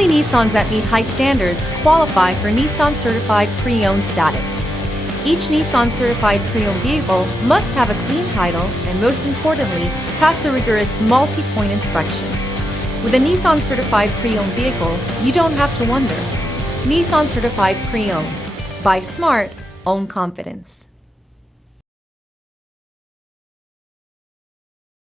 Only Nissans that meet high standards qualify for Nissan Certified Pre-Owned status. Each Nissan Certified Pre-Owned vehicle must have a clean title and, most importantly, pass a rigorous multi-point inspection. With a Nissan Certified Pre-Owned vehicle, you don't have to wonder. Nissan Certified Pre-Owned. Buy smart, own confidence.